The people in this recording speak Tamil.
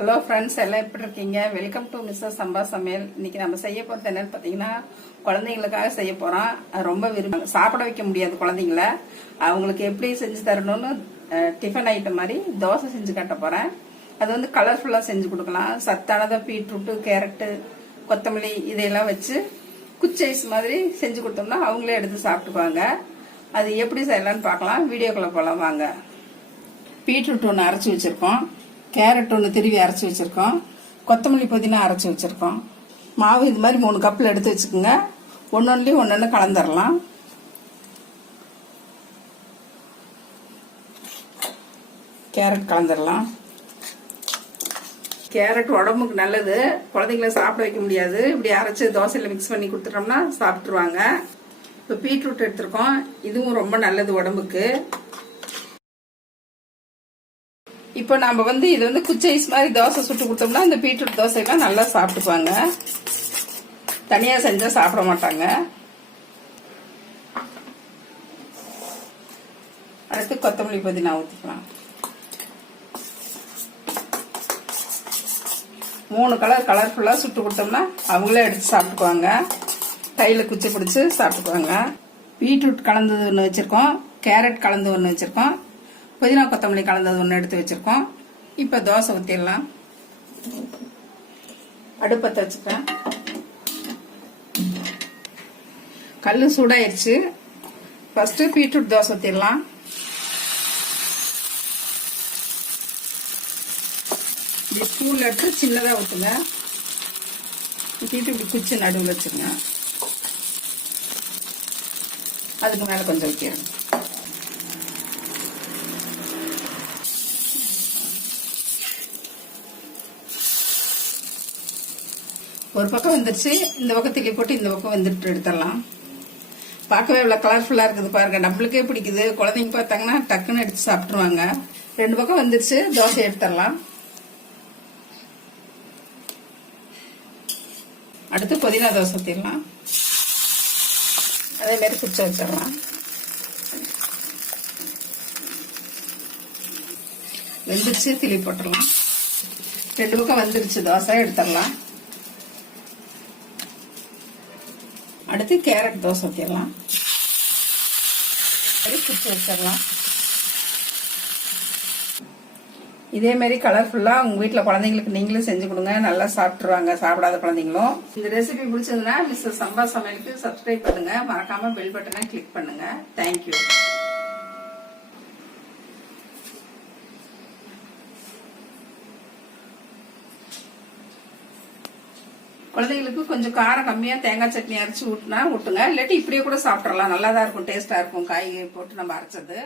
ஹலோ ஃப்ரெண்ட்ஸ், எல்லாம் எப்படி இருக்கீங்க? வெல்கம் டு மிஸ்ஸஸ் சம்பா சமையல். இன்னைக்கு நம்ம செய்ய போறது என்னன்னு பாத்தீங்கன்னா, குழந்தைங்களுக்காக செய்ய போறோம். ரொம்ப விரும்பி சாப்பிட வைக்க முடியாது குழந்தைங்கள. அவங்களுக்கு எப்படி செஞ்சு தரணும்னு டிஃபன் ஐட்டம் மாதிரி தோசை செஞ்சு கட்ட போறேன். அது வந்து கலர்ஃபுல்லா செஞ்சு கொடுக்கலாம். சத்தானதா பீட்ரூட்டு, கேரட்டு, கொத்தமல்லி இதையெல்லாம் வச்சு குச்சி ஐஸ் மாதிரி செஞ்சு கொடுத்தோம்னா அவங்களே எடுத்து சாப்பிட்டுக்குவாங்க. அது எப்படி செய்யலாம்னு பார்க்கலாம். வீடியோக்குள்ள போலாம் வாங்க. பீட்ரூட் ஒன்று அரைச்சி வச்சிருக்கோம், கேரட் ஒன்று திருவி அரைச்சி வச்சிருக்கோம், கொத்தமல்லி புதினா அரைச்சி வச்சிருக்கோம். மாவு இது மாதிரி 3 கப்பில் எடுத்து வச்சுக்கோங்க. ஒன்னொன்னுலையும் ஒன்னொன்னு கலந்துடலாம். கேரட் கலந்துடலாம். கேரட் உடம்புக்கு நல்லது, குழந்தைங்களை சாப்பிட வைக்க முடியாது. இப்படி அரைச்சி தோசையில் மிக்ஸ் பண்ணி கொடுத்துட்டோம்னா சாப்பிட்டுருவாங்க. இப்போ பீட்ரூட் எடுத்திருக்கோம், இதுவும் ரொம்ப நல்லது உடம்புக்கு. இப்போ நம்ம வந்து இது வந்து குச்சி ஐஸ் மாதிரி தோசை சுட்டு கொடுத்தோம்னா இந்த பீட்ரூட் தோசையெல்லாம் நல்லா சாப்பிட்டுப்பாங்க. தனியா செஞ்சா சாப்பிட மாட்டாங்க. அடுத்து கொத்தமல்லி புதினா ஊற்றிக்கலாம். 3 கலர் கலர்ஃபுல்லா சுட்டு கொடுத்தோம்னா அவங்களே எடுத்து சாப்பிட்டுக்குவாங்க. கையில குச்சி பிடிச்சு சாப்பிட்டுக்குவாங்க. பீட்ரூட் கலந்தது ஒன்று வச்சிருக்கோம், கேரட் கலந்து ஒன்று வச்சிருக்கோம், புதினா கொத்தமல்லி கலந்தது ஒன்று எடுத்து வச்சிருக்கோம். இப்போ தோசை ஊற்றிடலாம். அடுப்பத்தை வச்சுக்கிறேன். கல் சூடாயிருச்சு. ஃபர்ஸ்ட் பீட்ரூட் தோசை ஊற்றிடலாம். இப்படி ஸ்பூன்ல எடுத்து சின்னதாக ஊற்றுங்க. ஊற்றிட்டு இப்படி குச்சி நடுவில் வச்சுருங்க. அதுக்கு மேலே கொஞ்சம் வைக்கிறேன். ஒரு பக்கம் வந்துருச்சு, இந்த பக்கம் திள்ளி போட்டு இந்த பக்கம் வந்துட்டு எடுத்துடலாம். பார்க்கவே இவ்வளவு கலர்ஃபுல்லா இருக்குது பாருங்க. நம்மளுக்கே பிடிக்குது. குழந்தைங்க பார்த்தாங்கன்னா டக்குன்னு எடுத்து சாப்பிட்டுருவாங்க. 2 பக்கம் வந்துருச்சு. தோசை எடுத்துடலாம். அடுத்து புதினா தோசை ஊற்றிடலாம். அதே மாதிரி குச்சை வச்சிடலாம். வெந்துருச்சு, திளி போட்டுடலாம். 2 பக்கம் வந்துருச்சு. தோசை எடுத்துடலாம். அடுத்து கேரட் தோசை ஊற்றிடலாம். குச்சி வச்சிடலாம். இதே மாதிரி கலர்ஃபுல்லா உங்க வீட்டுல குழந்தைங்களுக்கு நீங்களும் செஞ்சு கொடுங்க. நல்லா சாப்பிட்டுருவாங்க, சாப்பிடாத குழந்தைங்களும். இந்த ரெசிபி பிடிச்சதுன்னா மிஸ்ஸஸ் சம்பா சமையலுக்கு சப்ஸ்கிரைப் பண்ணுங்க. மறக்காம பெல் பட்டனை கிளிக் பண்ணுங்க. தேங்க்யூ. குழந்தைங்களுக்கு கொஞ்சம் காரம் கம்மியா தேங்காய் சட்னி அரைச்சு ஊட்டுனா ஊட்டுங்க. இல்லாட்டி இப்படியே கூட சாப்பிடலாம். நல்லாதான் இருக்கும், டேஸ்டா இருக்கும். காய்கறி போட்டு நம்ம அரைச்சது.